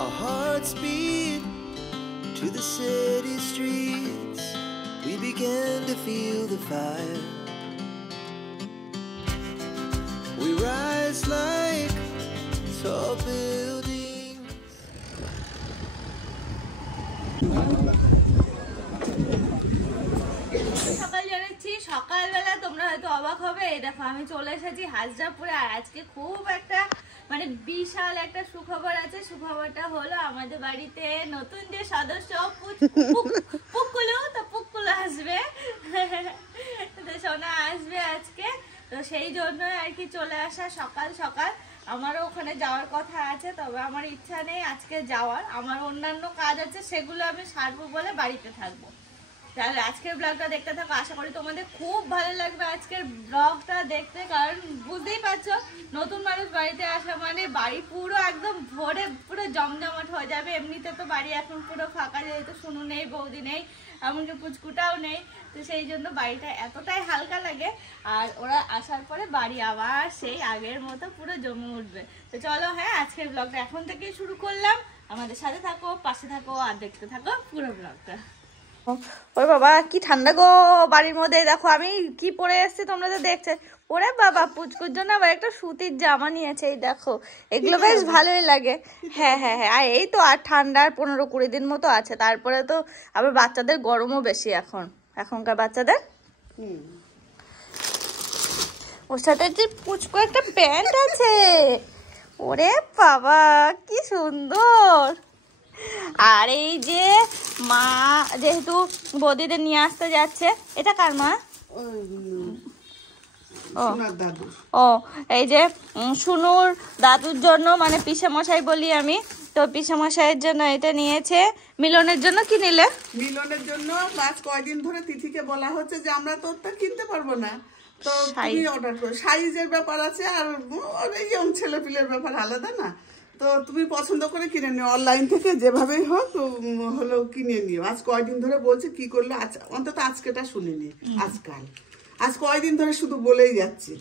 Our hearts beat to the city streets. We began to feel the fire. We rise like tall buildings. সকাল জানাচ্ছি, সকালবেলা তোমরা হয়তো অবাক হবে। এই দেখো আমি চলে এসেছি হাজরাপুরে, আর আজকে খুব একটা মানে বিশাল একটা সুখবর আছে। সুখবরটা হলো আমাদের বাড়িতে নতুন যে সদস্য পুকুলু, তো পুকুলু আসবে, তো সোনা আসবে আজকে। তো সেই জন্য আর কি চলে আসা সকাল সকাল। আমারও ওখানে যাওয়ার কথা আছে, তবে আমার ইচ্ছা নেই আজকে যাওয়ার। আমার অন্যান্য কাজ আছে, সেগুলো আমি সারবো বলে বাড়িতে থাকবো। তাহলে আজকের ব্লগটা দেখতে থাকো, আশা করি তোমাদের খুব ভালো লাগবে আজকের ব্লগটা দেখতে। কারণ বুঝতেই পারছো, নতুন মানুষ বাড়িতে আসা মানে বাড়ি পুরো একদম ভরে পুরো জমজমাট হয়ে যাবে। এমনিতে তো বাড়ি এখন পুরো ফাঁকা, যেহেতু শুনু নেই, বৌদি নেই, এমনকি পুচকুটাও নেই। তো সেই জন্য বাড়িটা এতটাই হালকা লাগে। আর ওরা আসার পরে বাড়ি আবার সেই আগের মতো পুরো জমে উঠবে। তো চলো, হ্যাঁ, আজকের ব্লগটা এখন থেকেই শুরু করলাম। আমাদের সাথে থাকো, পাশে থাকো, আর দেখতে থাকো পুরো ব্লগটা। ওই বাবা কি ঠান্ডা গো বাড়ির মধ্যে। দেখো আমি কি পরে এসেছি, তোমরা তো দেখছে। ওরে বাবা, পুচকুর জন্য আবার একটা সুতির জামা নিয়েছে। এই দেখো, এগুলো বেশ ভালোই লাগে। হ্যাঁ হ্যাঁ হ্যাঁ, আর এই তো আর ঠান্ডার 15-20 দিন মতো আছে, তারপরে তো আবার বাচ্চাদের গরমও বেশি এখনকার বাচ্চাদের। ওর সাথে যে পুচকু একটা প্যান্ট আছে, ওরে বাবা কি সুন্দর। আর এই যে মা যেহেতু বৌদিদের নিয়ে আসতে যাচ্ছে, এটা কার মা? ও এই যে শুনুর দাদুর জন্য, মানে পিসেমশাই বলি আমি, তো পিসেমশাইয়ের জন্য এটা নিয়েছে। মিলনের জন্য কি নিলে? মিলনের জন্য আজ কয়দিন ধরে তিথিকে বলা হচ্ছে যে আমরা তো ওটা কিনতে পারবো না, তো তুমি অর্ডার করো। সাইজের ব্যাপার আছে, আর ইয়ং ছেলে পিলের ব্যাপার আলাদা না, তো তুমি পছন্দ করে কিনে নিও অনলাইন থেকে, যেভাবেই হোক হলো কিনে নিও। আজ কয়দিন ধরে বলছে কি করলো, অন্তত আজকেটা শুনিনি। আজ কয়দিন ধরে শুধু বলেই যাচ্ছি।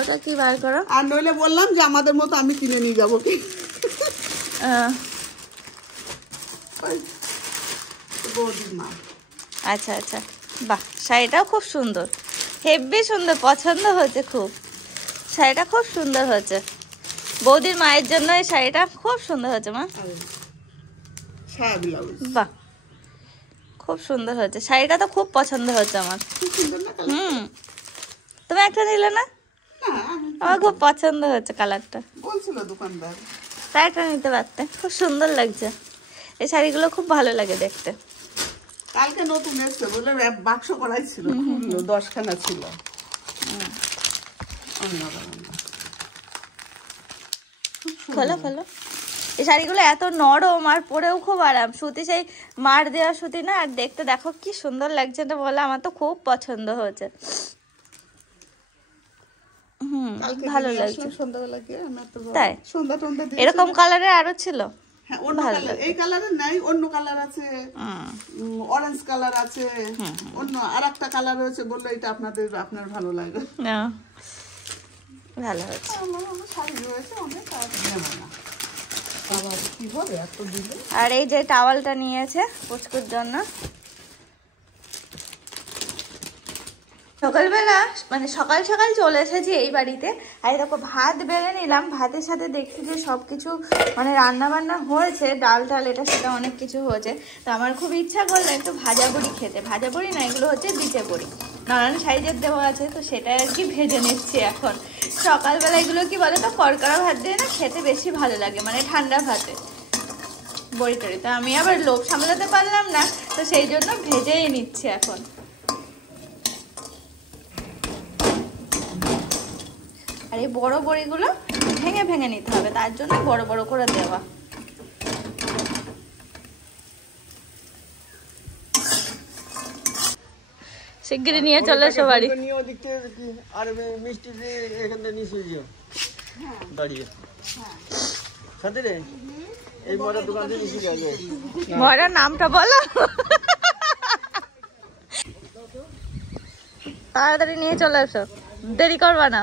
ওটা কি বার করো? আর নইলে বললাম যে আমাদের মতো আমি কিনে নিয়ে যাবো কি। আচ্ছা আচ্ছা, বাহ, শাড়িটাও খুব সুন্দর, হেব্বি সুন্দর, পছন্দ হয়েছে খুব। শাড়িটা খুব সুন্দর হয়েছে। বৌদির মায়ের জন্য এই শাড়িটা খুব সুন্দর হয়েছে মা। বাহ, খুব সুন্দর হয়েছে শাড়িটা, তো খুব পছন্দ হয়েছে আমার। তুমি একটা নিলে না? আমার খুব পছন্দ হয়েছে কালারটা, বলছিল দোকানদার, তাই একটা নিতে পারতে, খুব সুন্দর লাগছে। এই শাড়িগুলো খুব ভালো লাগে দেখতে। কালকে নতুন এসছে বলে বাক্স করাই ছিল, 10খানা ছিল। খোলো খোলো। এই শাড়িগুলো এত নরম, আর পরেও খুব আরাম। সুতি সেই মার দেওয়া সুতি না, আর দেখতে দেখো কি সুন্দর লাগছে না বলে, আমার তো খুব পছন্দ হয়েছে। ভালো লাগছে। তাই এরকম কালারের আরো ছিল? এই কালারের নাই, অন্য কালার আছে, অরেঞ্জ কালার আছে, অন্য আরেকটা কালার হয়েছে, বললো এটা আপনার ভালো লাগে। ভালো হয়েছে। আর এই যে টাওয়ালটা নিয়েছে পুচকুর জন্য। সকালবেলা মানে সকাল সকাল চলে এসেছি এই বাড়িতে। আর দেখো ভাত বেড়ে নিলাম, ভাতের সাথে দেখছি যে সব কিছু মানে রান্না বান্না হয়েছে, ডাল টাল এটা সেটা অনেক কিছু হয়েছে। তো আমার খুব ইচ্ছা করলো একটু ভাজা বড়ি খেতে। ভাজা বড়ি না, এগুলো হচ্ছে বিচে বড়ি, নানান সাইজের দেওয়া আছে, তো সেটা আর কি ভেজে নিচ্ছি এখন। সকালবেলা এগুলো কি বলে তো, কড়কড়া ভাত দিয়ে না খেতে বেশি ভালো লাগে, মানে ঠান্ডা ভাতে বড়ি টড়ি। তো আমি আবার লোভ সামলাতে পারলাম না, তো সেই জন্য ভেজেই নিচ্ছি এখন। আর এই বড় বড়িগুলো ভেঙে ভেঙে নিতে হবে, তার জন্য বড় বড় করে দেওয়া। শিগগিরই নিয়ে চলে এসো বাড়ি। ময়রার নামটা বলো, তাড়াতাড়ি নিয়ে চলে এসো, দেরি করবা না।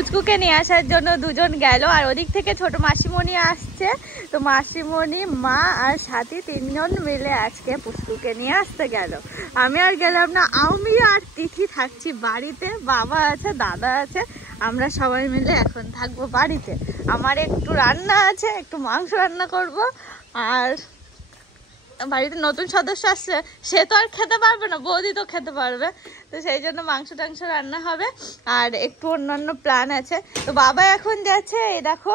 পুচকুকে নিয়ে আসার জন্য দুজন গেল, আর ওদিক থেকে ছোট মাসিমণি আসছে। তো মাসিমণি, মা আর সাথী তিনজন মিলে আজকে পুচকুকে নিয়ে আসতে গেল। আমি আর গেলাম না, আমি আর তিথি থাকছি বাড়িতে। বাবা আছে, দাদা আছে, আমরা সবাই মিলে এখন থাকবো বাড়িতে। আমার একটু রান্না আছে, একটু মাংস রান্না করব। আর বাড়িতে নতুন সদস্য আসছে, সে তো আর খেতে পারবে না, বৌদি তো খেতে পারবে। তো সেই জন্য মাংস টাংস রান্না হবে। আর একটু অন্যান্য প্ল্যান আছে। তো বাবা এখন যাচ্ছে, এই দেখো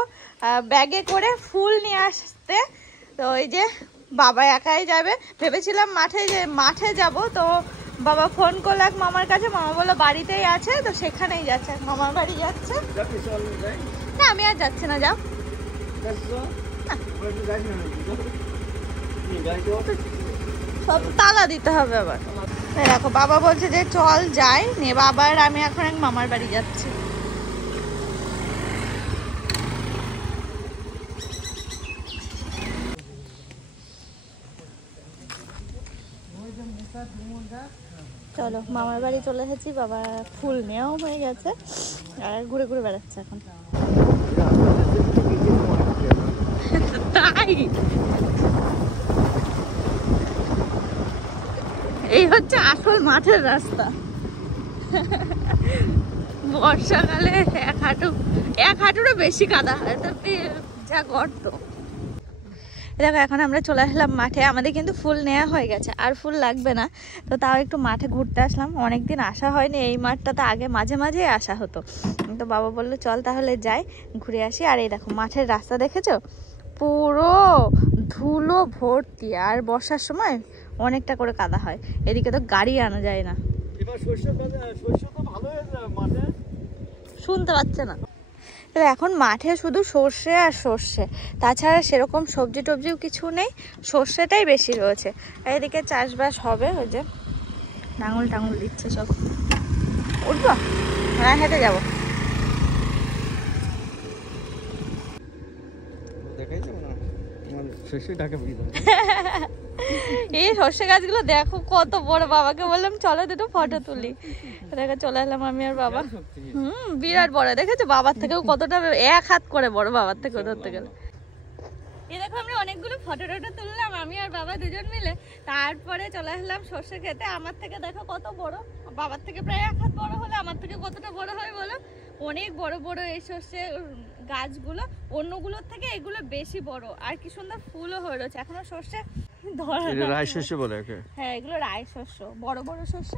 ব্যাগে করে ফুল নিয়ে আসতে। তো ওই যে বাবা একাই যাবে, ভেবেছিলাম মাঠে যাব। তো বাবা ফোন করলো এক মামার কাছে, মামা বললো বাড়িতেই আছে, তো সেখানেই যাচ্ছে, মামার বাড়ি যাচ্ছে। না আমি আর যাচ্ছি না, যাও। সব তালা দিতে হবে আবার। দেখো বাবা বলছে যে চল যাই নে, বাবা আর আমি এখন এক মামার বাড়ি যাচ্ছি। চলো মামার বাড়ি চলে এসেছি, বাবা ফুল নেওয়াও হয়ে গেছে আর ঘুরে ঘুরে বেড়াচ্ছে এখন। তাই এই হচ্ছে আসল মাঠের রাস্তা। বর্ষাকালে এক হাঁটুরও বেশি কাদা হয়, তো যা গর্ত। দেখো এখন আমরা চলে আসলাম মাঠে। আমাদের কিন্তু ফুল নেওয়া হয়ে গেছে, আর ফুল লাগবে না। তো তাও একটু মাঠে ঘুরতে আসলাম, অনেকদিন আসা হয়নি। এই মাঠটাতে আগে মাঝে মাঝে আসা হতো। তো বাবা বললো চল তাহলে যাই, ঘুরে আসি। আর এই দেখো মাঠের রাস্তা দেখেছো, পুরো ধুলো ভর্তি। আর বর্ষার সময় অনেকটা করে কাদা হয়, এদিকে তো গাড়ি আনা যায় না। শুনতে পাচ্ছে না। এখন মাঠে শুধু সর্ষে আর সর্ষে, তাছাড়া সেরকম সবজি টবজিও কিছু নেই, সর্ষেটাই বেশি রয়েছে। এদিকে চাষবাস হবে, ওই যে নাঙল টাঙল দিচ্ছে সব। উঠবো? হ্যাঁ, হেঁটে যাবো। এই সর্ষে গাছগুলো দেখো কত বড়। বাবাকে বললাম চলো দুটো ফটো তুলি, দেখো চলে এলাম আমি আর বাবা। বিরাট বড়, দেখেছো? বাবার থেকেও কতটা, এক হাত করে বড় বাবার থেকে ধরতে গেলে। এই দেখো আমরা অনেকগুলো ফটো টটো তুললাম আমি আর বাবা দুজন মিলে। তারপরে চলে আসলাম সর্ষে খেতে। আমার থেকে দেখো কত বড়, বাবার থেকে প্রায় এক হাত বড় হলে আমার থেকে কতটা বড় হয় বলো? অনেক বড় বড় এই সর্ষে গাছগুলো, অন্যগুলোর থেকে এগুলো বেশি বড়। আর কি সুন্দর ফুলও হয়ে রয়েছে। এখনো সর্ষে রায় শস্য বলে। হ্যাঁ, এগুলো রায় শস্য, বড় বড় শস্য,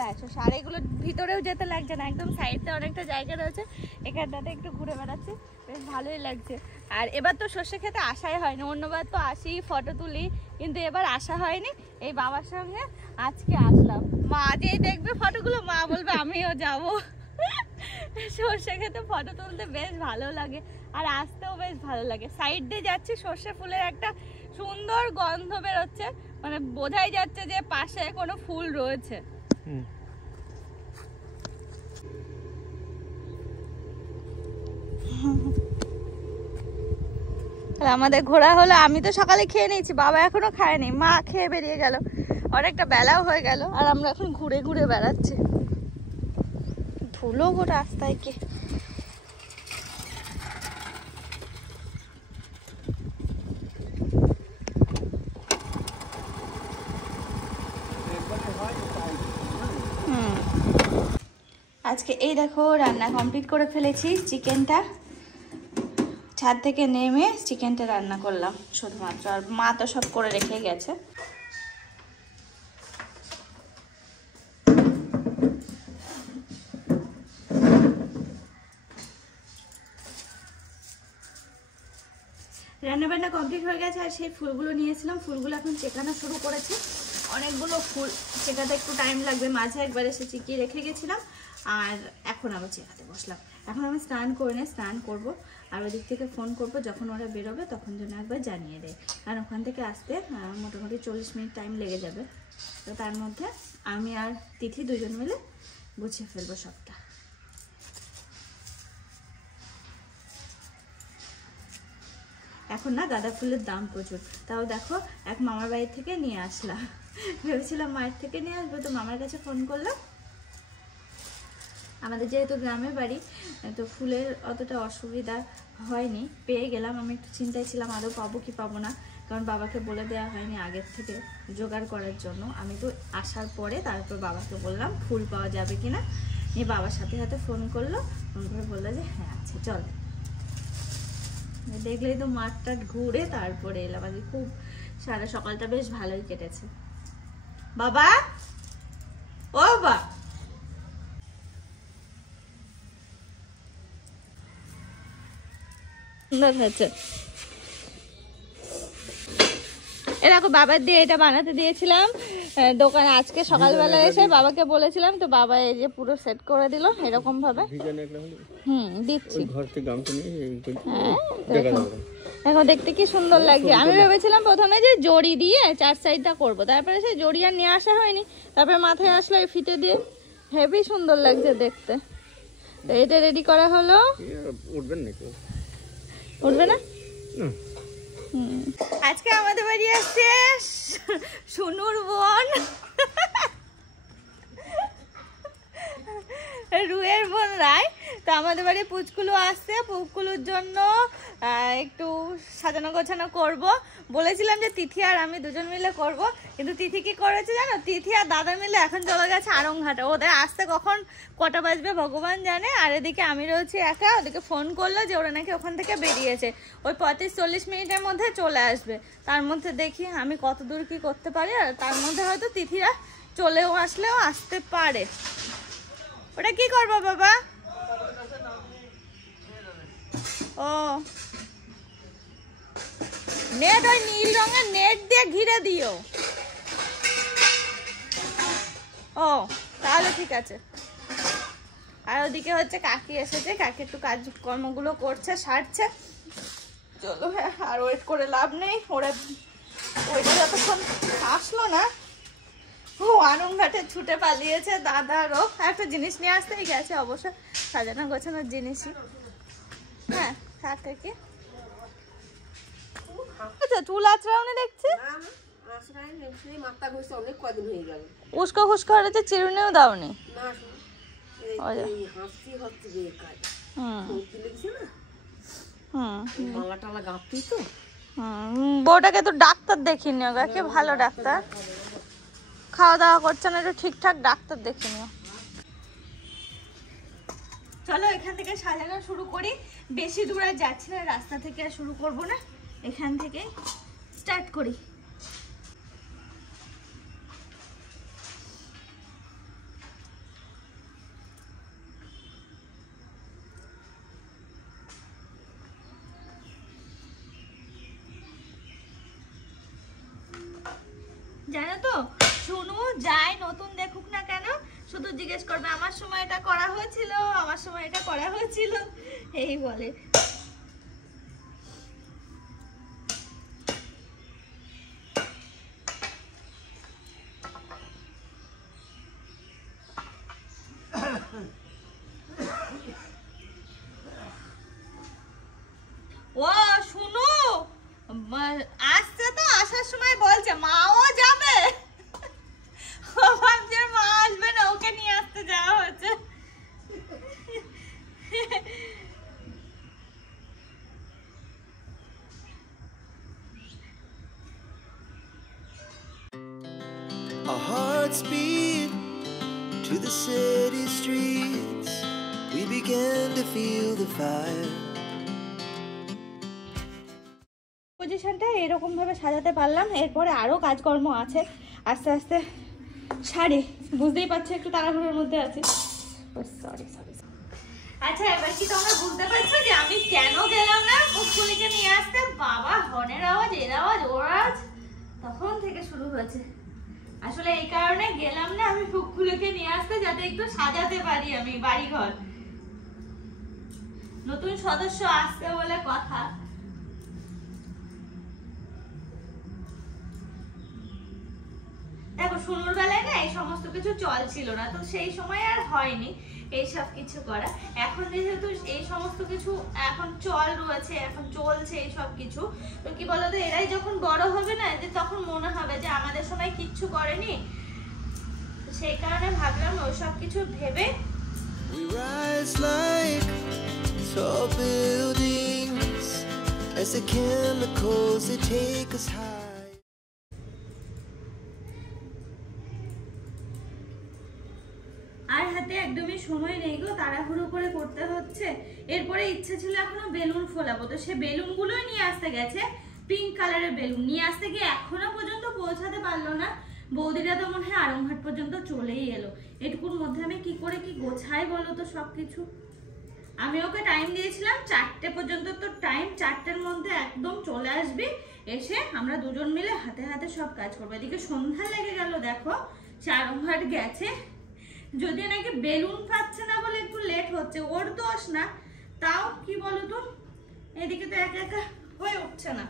রায় শস্য। আর এগুলো ভিতরেও যেতে লাগছে না, একদম সাইডে অনেকটা জায়গা রয়েছে, এখানটাতে একটু ঘুরে বেড়াচ্ছি, বেশ ভালোই লাগছে। আর এবার তো সর্ষে খেতে আসাই হয়নি, অন্যবার তো আসি ফটো তুলি, কিন্তু এবার আসা হয়নি। এই বাবার সঙ্গে আজকে আসলাম। মা যেই দেখবে ফটোগুলো মা বলবে আমিও যাবো। সর্ষে খেতে ফটো তুলতে বেশ ভালো লাগে, আর আসতেও বেশ ভালো লাগে। সাইড দিয়ে যাচ্ছি, সর্ষে ফুলের একটা সুন্দর গন্ধ বেরোচ্ছে, মানে বোঝাই যাচ্ছে যে পাশে কোনো ফুল রয়েছে। আমাদের ঘোরা হলো। আমি তো সকালে খেয়ে নিয়েছি, বাবা এখনো খায়নি, মা খেয়ে বেরিয়ে গেল, অনেকটা বেলাও হয়ে গেল। আর আমরা এখন ঘুরে ঘুরে বেড়াচ্ছি, ধুলো রাস্তায় কি। আজকে এই দেখো রান্না কমপ্লিট করে ফেলেছি। চিকেনটা ছাদ থেকে নেমে চিকেনটা রান্না করলাম শুধুমাত্র, আর মা তো সব করে রেখে গেছে। রান্নাবান্না কমপ্লিট হয়ে গেছে। আর সেই ফুলগুলো নিয়েছিলাম, ফুলগুলো এখন চেকানো শুরু করেছে। অনেকগুলো ফুল চেকাতে একটু টাইম লাগবে, মাঝে একবার এসে চিকিয়ে রেখে গেছিলাম, আর এখন আবার চেকাতে বসলাম। এখন আমি স্নান করে নিয়ে স্নান করবো, আর ওদিক থেকে ফোন করবো যখন ওরা বেরোবে তখন যেন একবার জানিয়ে দেয়। কারণ ওখান থেকে আসতে মোটামুটি 40 মিনিট টাইম লেগে যাবে। তো তার মধ্যে আমি আর তিথি দুজন মিলে গুছিয়ে ফেলবো সবটা। এখন না গাঁদা ফুলের দাম প্রচুর, তাও দেখো এক মামার বাড়ি থেকে নিয়ে আসলাম। ভেবেছিলাম মায়ের থেকে নিয়ে আসবো, তো মামার কাছে ফোন করলাম, আমাদের যেহেতু গ্রামের বাড়ি, তো ফুলের অতটা অসুবিধা হয়নি, পেয়ে গেলাম। আমি একটু চিন্তায় ছিলাম আদৌ পাবো কি পাবো না, কারণ বাবাকে বলে দেওয়া হয়নি আগের থেকে জোগাড় করার জন্য। আমি তো আসার পরে তারপর বাবাকে বললাম ফুল পাওয়া যাবে কিনা। নিয়ে বাবার সাথে সাথে ফোন করলো, ফোন করে বললো যে হ্যাঁ আছে চল। দেখলেই তো মাঠটা ঘুরে তারপরে এলাম। আজকে খুব সারা সকালটা বেশ ভালোই কেটেছে। বাবা, ও বাবা, সুন্দর হয়েছে। এরকম বাবার দিয়ে এটা বানাতে দিয়েছিলাম দোকানে। আজকে সকালবেলা এসে বাবাকে বলেছিলাম, তো বাবা এই যে পুরো সেট করে দিল এরকম ভাবে। দিচ্ছি। দেখো দেখতে কি সুন্দর লাগছে। আমি ভেবেছিলাম প্রথমে যে জড়ি দিয়ে 4 সাইডটা করব, তারপরে সেই জড়ি আর নিয়ে আসা হয়নি। তারপরে মাথায় আসলো এই ফিতে দিয়ে, হেভি সুন্দর লাগছে দেখতে। তো এটা রেডি করা হলো। উঠবে না? আজকে আমাদের বাড়ি আসছে সোনুর বোন, রুয়ের বোন রায়। তো আমাদের বাড়ি পুচকুলু আসছে, পুচকুলুর জন্য একটু সাজানো গোছানো করব। বলেছিলাম যে তিথি আর আমি দুজন মিলে করব, কিন্তু তিথি কি করেছে জানো? তিথি আর দাদা মিলে এখন চলে গেছে আড়ংঘাটে। ওদের আসতে কখন কটা বাজবে ভগবান জানে। আর এদিকে আমি রয়েছি একা। ওদেরকে ফোন করলো যে ওরা নাকি ওখান থেকে বেরিয়েছে, ওই 35-40 মিনিটের মধ্যে চলে আসবে। তার মধ্যে দেখি আমি কত দূর কি করতে পারি, আর তার মধ্যে হয়তো তিথিরা চলেও আসলেও আসতে পারে। ওটা কি করবো বাবা? ও নেট, ওই নীল রঙের নেট দিয়ে ঘিরে দিও। ও তাহলে ঠিক আছে। আর ওদিকে হচ্ছে কাকি এসেছে, কাকি একটু কাজকর্মগুলো করছে, সারছে। চলো হ্যাঁ, আর ওয়েট করে লাভ নেই। ওরা ওইটা যতক্ষণ আসলো না, ও আড়ংঘাটে ছুটে পালিয়েছে। দাদারও একটা জিনিস নিয়ে আসতেই গেছে, অবশ্য সাজানো গোছানোর জিনিসই। হ্যাঁ থাকে কি আচ্ছা, চুল আঁচড়াওনি দেখছি। উস্কো খুস্কো হয়েছে, চিরুনিও দাওনি। বউটাকে তো ডাক্তার দেখিনি, ওকে ভালো ডাক্তার, খাওয়া দাওয়া করছে না, একটু ঠিকঠাক ডাক্তার দেখে নিও। চলো এখান থেকে সাজানো শুরু করি। বেশি দূর আর যাচ্ছি না, রাস্তা থেকে আর শুরু করব না, এখান থেকে স্টার্ট করি। জানো তো, শুনু যাই নতুন দেখুক না কেন, শুধু জিজ্ঞেস করবে আমার সময় এটা করা হয়েছিল, আমার সময় এটা করা হয়েছিল, এই বলে। ও শুনু আসছে, তো আসার সময় বলছে মাও যাবে। ও ভাবছে মা আসবে না, ওকে নিয়ে আসতে যাওয়া হচ্ছে। Our hearts beat to the city streets. We began to feel the fire. পজিশনটা এরকম ভাবে সাজাতে পারলাম। এরপরে আরো কাজকর্ম আছে, আস্তে আস্তে সারি। বুঝতেই পারছো একটু তাড়াহুড়োর মধ্যে আছি। Sorry sorry. আচ্ছা এবার কি তোমরা বুঝতে পারছো যে আমি কেন গেলাম না পুচকুলিকে নিয়ে আসতে? বাবা হর্নের আওয়াজ, এর আওয়াজ, ওর আওয়াজ তখন থেকে শুরু হয়েছে। আসলে এই কারণে গেলাম না আমি পুচকুলিকে নিয়ে আসতে, যাতে একটু সাজাতে পারি আমি বাড়িঘর। নতুন সদস্য আসছে বলে কথা। দেখো শুনুর বেলায় না এই সমস্ত কিছু চল ছিল না, তো সেই সময় আর হয়নি এইসব কিছু করা। এখন যেহেতু এই সমস্ত কিছু এখন চল রয়েছে, এখন চলছে এই সব কিছু, তো কি বলতো এরাই যখন বড় হবে না, যে তখন মনে হবে যে আমাদের সময় কিচ্ছু করেনি। সেই কারণে ভাবলাম ওই সব কিছু ভেবে We rise like tall buildings as the chemicals they take us high. আর হাতে একদমই সময় নেই গো, তাড়াহুড়ো করে করতে হচ্ছে। এরপরে ইচ্ছে ছিল এখনো বেলুন ফোলাবো, তো সে বেলুনগুলোই নিয়ে আসতে গেছে। পিঙ্ক কালারের বেলুন নিয়ে আসতে গিয়ে এখনো পর্যন্ত পৌঁছাতে পারলো না। বৌদিরা তো মনে হয় আরংঘাট পর্যন্ত চলেই এলো। এটুকুর মধ্যে আমি কি করে কি গোছাই বলো তো সবকিছু। আমি ওকে টাইম দিয়েছিলাম 4টে পর্যন্ত, তো টাইম 4টের মধ্যে একদম চলে আসবি, এসে আমরা দুজন মিলে হাতে হাতে সব কাজ করবো। এদিকে সন্ধ্যা লেগে গেল, দেখো সে আরংঘাট গেছে। যদি নাকি বেলুন পাচ্ছে না বলে একটু লেট হচ্ছে, ওর দোষ না, তাও কি বলতো এদিকে তো একা একা হয়ে উঠছে না।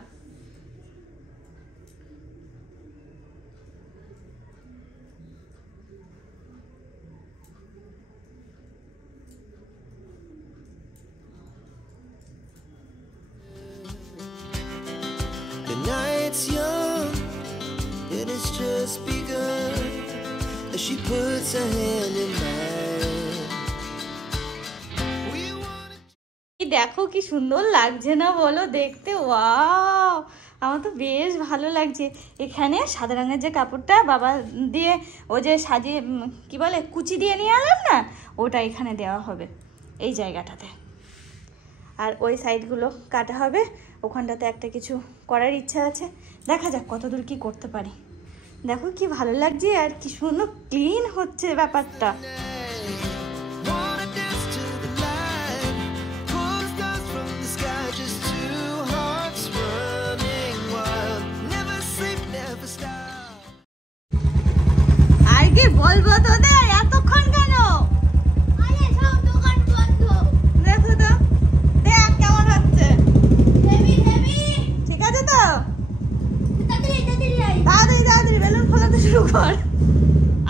The night's young and it's just begun as she puts her hand in mine. We wanna দেখো কি সুন্দর লাগছে না বলো দেখতে, ওয়াও আমার তো বেশ ভালো লাগছে। এখানে সাদা রঙের যে কাপড়টা বাবা দিয়ে ও যে সাজিয়ে কি বলে কুচি দিয়ে নিয়ে এলাম না, ওটা এখানে দেওয়া হবে এই জায়গাটাতে। আর ওই সাইডগুলো কাটা হবে, ওখানটাতে একটা কিছু করার ইচ্ছা আছে, দেখা যাক কতদূর কি করতে পারি। দেখো কি ভালো লাগছে আর কি সুন্দর ক্লিন হচ্ছে ব্যাপারটা। wanna dance to the light, pull stars from the sky, just two hearts running wild, never sleep, never stop. আর কি বলবো তোদের, এতক্ষণ কেন? আরে সব দোকান বন্ধ। দেখো তো, দেখ কেমন হচ্ছে, হেভি হেভি। ঠিক আছে তো? তাড়াতাড়ি তাড়াতাড়ি আয়। তাড়াতাড়ি তাড়াতাড়ি বেলুন ফোলাতে শুরু কর,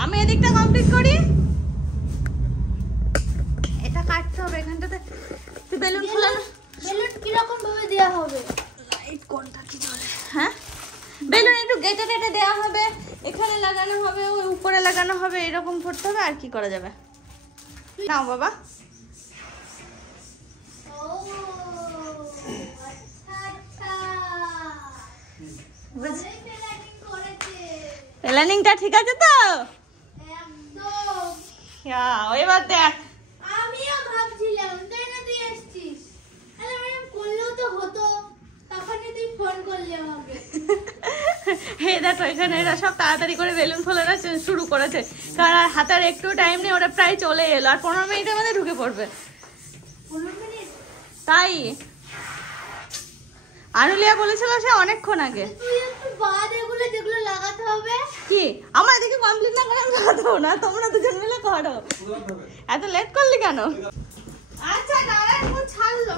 আমি এদিকটা কমপ্লিট করি। এটা কাটতে হবে এখানটাতে, তুই বেলুন ফোলানো। বেলুন কি রকম ভাবে দেয়া হবে? লাইট কোনটা কি জ্বলে? হ্যাঁ, বেলুন একটু গেটে গেটে দেওয়া হবে, এখানে লাগানো হবে, ওই উপরে লাগানো হবে, এরকম করতে হবে। আর কি করা যাবে? নাও বাবা। ও আচ্ছা আচ্ছা। ভালোই প্ল্যানিং করেছে। প্ল্যানিংটা ঠিক আছে তো? একদম। এবার দেখ। আমিও ভাবছিলাম তাই না তুই এসেছিস। আরে ম্যাডাম করলেও তো হতো, তখনই তুই ফোন করলি আমাকে। হে দেখো এখানে এরা সব তাড়াতাড়ি করে বেলুন ফোলানো শুরু করেছে, কারণ আর হাতে আর একটু টাইম নেই, ওরা প্রায় চলে এলো, আর 15 মিনিটের মধ্যে ঢুকে পড়বে। 15 মিনিট? তাই আনুলিয়া বলেছিল সে অনেকক্ষণ আগে। তুই একটু বাদ এগুলো যেগুলো লাগাতে হবে। কি আমার এদিকে কমপ্লিট না করে আমি লাগাবো না, তোমরা দুজন মিলে করো। এত লেট করলি কেন? আচ্ছা দাঁড়া, একটু ছাড়লো।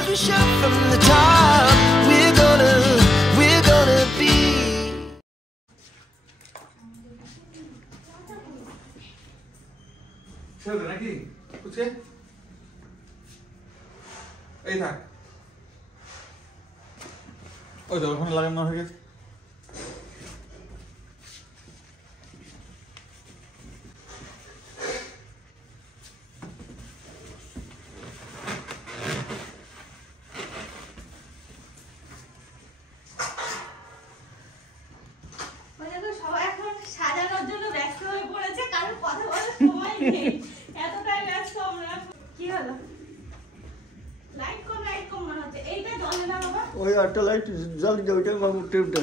Every shot from the top, we're gonna be. ছেড়ে নাকি বুঝছে এই থাক, ওই তো ওখানে লাগানো হয়ে গেছে। সবাই এখন সাজানোর জন্য ব্যস্ত হয়ে পড়েছে, কারোর কথা বলার সময় নেই, এতটাই ব্যস্ত আমরা। কি হলো? লাইট কম মনে হচ্ছে, এইটা জ্বলে না বাবা? ওই একটা লাইট জ্বালিয়ে দেয়, ওইটা বাবু টিউবটা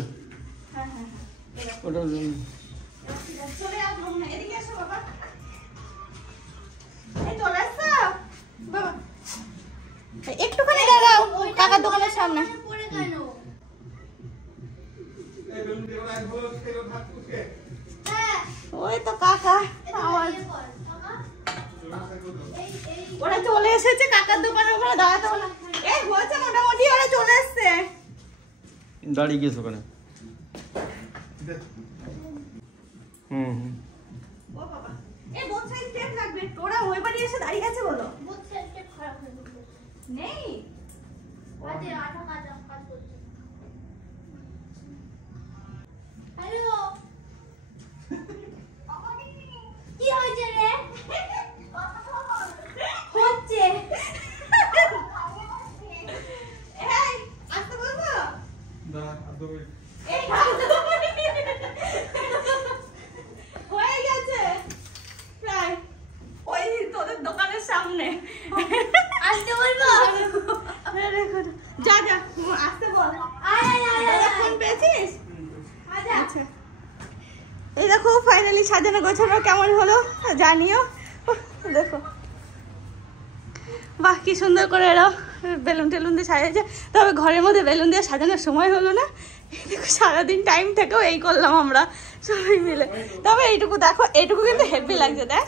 হ্যাঁ হ্যাঁ হ্যাঁ, ওটা চলে আসবো না, এদিকে এসো বাবা। এই চলে আসছো বাবা, একটুখানি দাঁড়াও কাকার দোকানের সামনে। পড়ে কেন? এই বেলুন দিয়ে ওরা একবার খেলো ভাত কুচকে হ্যাঁ, ওই তো কাকা আওয়াজ, ইয়ে কর, বাবা। এই ওরা চলে এসেছে কাকার দোকানে, ওখানে দাঁড়াতে বলো। এই হয়েছে মোটামুটি, ওরা চলে এসছে। দাঁড়িয়ে গেছে ওখানে। হুম ও বাবা, এই বোথ সাইড টেপ লাগবে, ওরা ওই বাড়ি এসে দাঁড়িয়ে আছে বলো। বুথ সাইডে খড় নেই হাতে আঠা কাটা কাজ করছে। হ্যালো কি হয়েছে রে? হচ্ছে এই আসতে বলবো দাঁড়া, আর 2 মিনিট। এই হয়ে গেছে প্রায় ওই তোদের দোকানের সামনে আসতে বলবো? যা যা আসতে বল ফোন পেয়েছিস আচ্ছা এই দেখো ফাইনালি সাজানো গোছানো কেমন হলো জানিও দেখো বাহ কি সুন্দর করে এরা বেলুন টেলুন দিয়ে সাজিয়েছে তবে ঘরের মধ্যে বেলুন দিয়ে সাজানোর সময় হলো না দেখো সারাদিন টাইম থেকেও এই করলাম আমরা সবাই মিলে তবে এইটুকু দেখো এইটুকু কিন্তু হেভি লাগছে দেখ